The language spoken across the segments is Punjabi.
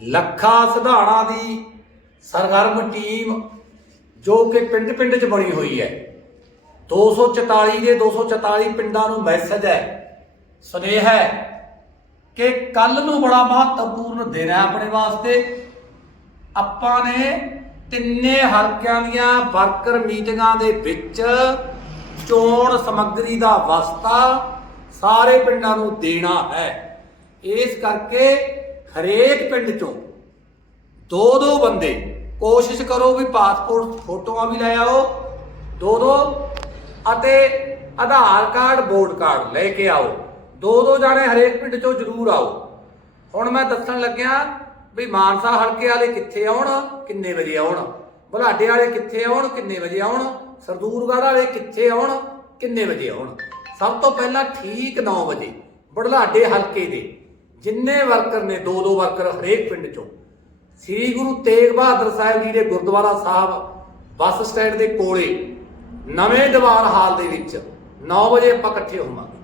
ਲੱਖਾ ਸਿਧਾਣਾ ਦੀ ਸਰਗਰਮ ਟੀਮ ਜੋ ਕਿ ਪਿੰਡ-ਪਿੰਡ 'ਚ ਬਣੀ ਹੋਈ ਹੈ। 244 ਦੇ 244 ਪਿੰਡਾਂ ਨੂੰ ਮੈਸੇਜ ਹੈ, ਸੁਨੇਹਾ ਹੈ ਕਿ ਕੱਲ ਨੂੰ ਬੜਾ ਮਹੱਤਵਪੂਰਨ ਦਿਨ ਹੈ ਆਪਣੇ ਵਾਸਤੇ। ਆਪਾਂ ਨੇ ਤਿੰਨੇ ਹਲਕਿਆਂ ਦੀਆਂ ਵਰਕਰ ਮੀਟਿੰਗਾਂ ਦੇ ਵਿੱਚ ਚੋਣ ਸਮੱਗਰੀ ਦਾ ਵਸਤਾ ਸਾਰੇ ਪਿੰਡਾਂ ਨੂੰ ਦੇਣਾ ਹੈ। ਇਸ ਕਰਕੇ ਹਰੇਕ ਪਿੰਡ ਚੋਂ ਦੋ ਦੋ ਬੰਦੇ ਕੋਸ਼ਿਸ਼ ਕਰੋ ਵੀ ਪਾਸਪੋਰਟ ਫੋਟੋਆਂ ਵੀ ਲੈ ਆਓ, ਦੋ ਦੋ, ਅਤੇ ਆਧਾਰ ਕਾਰਡ, ਵੋਟ ਕਾਰਡ ਲੈ ਕੇ ਆਓ। ਦੋ ਦੋ ਜਾਣੇ ਹਰੇਕ ਪਿੰਡ ਚੋਂ ਜ਼ਰੂਰ ਆਓ। ਹੁਣ ਮੈਂ ਦੱਸਣ ਲੱਗਿਆ ਵੀ ਮਾਨਸਾ ਹਲਕੇ ਵਾਲੇ ਕਿੱਥੇ ਆਉਣ, ਕਿੰਨੇ ਵਜੇ ਆਉਣ? ਬੁਲਾਡੇ ਵਾਲੇ ਕਿੱਥੇ ਆਉਣ, ਕਿੰਨੇ ਵਜੇ ਆਉਣ? ਸਰਦੂਰਗੜ੍ਹ ਵਾਲੇ ਕਿੱਥੇ ਆਉਣ, ਕਿੰਨੇ ਵਜੇ ਆਉਣ? ਸਭ ਤੋਂ ਪਹਿਲਾਂ ਠੀਕ 9 ਵਜੇ ਬੁਢਲਾਡੇ ਹਲਕੇ ਦੇ। ਜਿੰਨੇ ਵਰਕਰ ਨੇ, ਦੋ ਦੋ ਵਰਕਰ ਹਰੇਕ ਪਿੰਡ ਚੋਂ। ਸ੍ਰੀ ਗੁਰੂ ਤੇਗ ਬਹਾਦਰ ਸਾਹਿਬ ਜੀ ਦੇ ਗੁਰਦੁਆਰਾ ਸਾਹਿਬ, ਬੱਸ ਸਟੈਂਡ ਦੇ ਕੋਲੇ, ਨਵੇਂ ਦੀਵਾਰ ਹਾਲ ਦੇ ਵਿੱਚ 9 ਵਜੇ ਆਪਾਂ ਇਕੱਠੇ ਹੋਵਾਂਗੇ।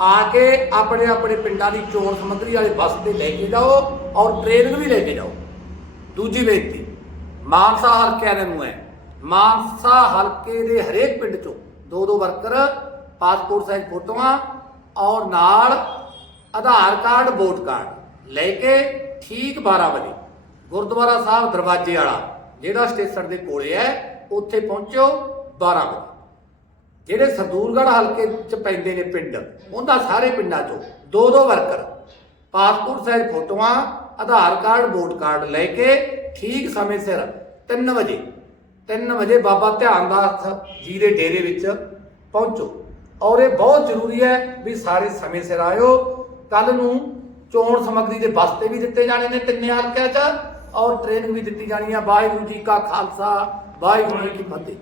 ਆ ਕੇ ਆਪਣੇ ਆਪਣੇ ਪਿੰਡਾਂ ਦੀ ਚੋਣ ਸਮੱਗਰੀ ਵਾਲੇ ਬੱਸ ਤੇ ਲੈ ਕੇ ਜਾਓ ਔਰ ਟ੍ਰੇਨਿੰਗ ਵੀ ਲੈ ਕੇ ਜਾਓ। ਦੂਜੀ ਬੇਨਤੀ, ਮਾਨਸਾ ਹਲਕੇ ਵਾਲਿਆਂ ਨੂੰ ਹੈ। ਮਾਨਸਾ ਹਲਕੇ ਦੇ ਹਰੇਕ ਪਿੰਡ ਚੋਂ ਦੋ ਦੋ ਵਰਕਰ, ਪਾਸਪੋਰਟ ਸਾਈਜ਼ ਫੋਟੋਆਂ ਔਰ ਨਾਲ ਆਧਾਰ ਕਾਰਡ, ਵੋਟ ਕਾਰਡ। ਲੈ ਕੇ ਠੀਕ 12 ਵਜੇ ਗੁਰਦੁਆਰਾ ਸਾਹਿਬ ਦਰਵਾਜ਼ੇ ਵਾਲਾ, ਜਿਹੜਾ ਸਟੇਸ਼ਨ ਦੇ ਕੋਲੇ ਹੈ, ਉੱਥੇ ਪਹੁੰਚਿਓ 12 ਵਜੇ। ਜਿਹੜੇ ਸਰਦੂਲਗੜ੍ਹ ਹਲਕੇ ਚ ਪੈਂਦੇ ਨੇ ਪਿੰਡ ਉਹਨਾਂ ਸਾਰੇ ਪਿੰਡਾਂ ਚੋਂ ਦੋ ਦੋ ਵਰਕਰ, ਪਾਸਪੋਰਟ ਸਾਈਜ਼ ਫੋਟੋਆਂ, ਆਧਾਰ ਕਾਰਡ, ਵੋਟ ਕਾਰਡ ਲੈ ਕੇ ਠੀਕ ਸਮੇਂ ਸਿਰ 3 ਵਜੇ 3 ਵਜੇ ਬਾਬਾ ਧਿਆਨ ਦਾਸ ਜੀ ਦੇ ਡੇਰੇ ਵਿੱਚ ਪਹੁੰਚੋ। ਔਰ ਇਹ ਬਹੁਤ ਜ਼ਰੂਰੀ ਹੈ ਵੀ ਸਾਰੇ ਸਮੇਂ ਸਿਰ ਆਇਓ ਕੱਲ ਨੂੰ ਚੋਣ ਸਮੱਗਰੀ ਦੇ ਬਸਤੇ ਵੀ ਦਿੱਤੇ ਜਾਣੇ ਨੇ ਤਿੰਨੇ ਹਲਕਿਆਂ 'ਚ ਔਰ ਟ੍ਰੇਨਿੰਗ ਵੀ ਦਿੱਤੀ ਜਾਣੀ ਹੈ ਵਾਹਿਗੁਰੂ ਜੀ ਕਾ ਖਾਲਸਾ, ਵਾਹਿਗੁਰੂ ਜੀ ਕੀ ਫਤਿਹ।